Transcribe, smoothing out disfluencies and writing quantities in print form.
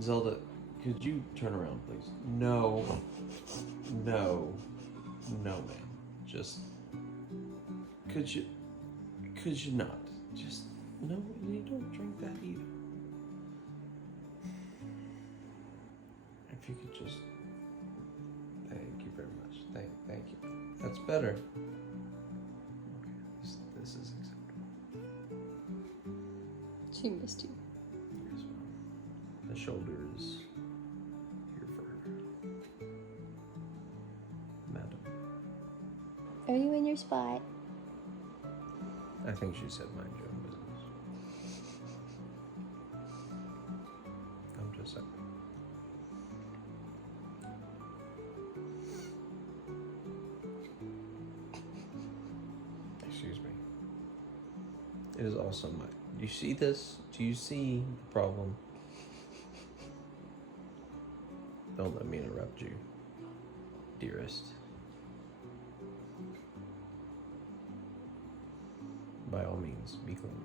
Zelda, could you turn around, please? No. No. No, man. Just. Could you. Could you not? Just. No, you don't drink that either. If you could just. Thank you very much. Thank you. That's better. Okay, this is acceptable. She missed you. Yes, well, the shoulder is here for her. Madam. Are you in your spot? I think she said mind your own business. I'm just saying. Excuse me. It is also my. Do you see this? Do you see the problem? Don't let me interrupt you, dearest. By all means, be clean.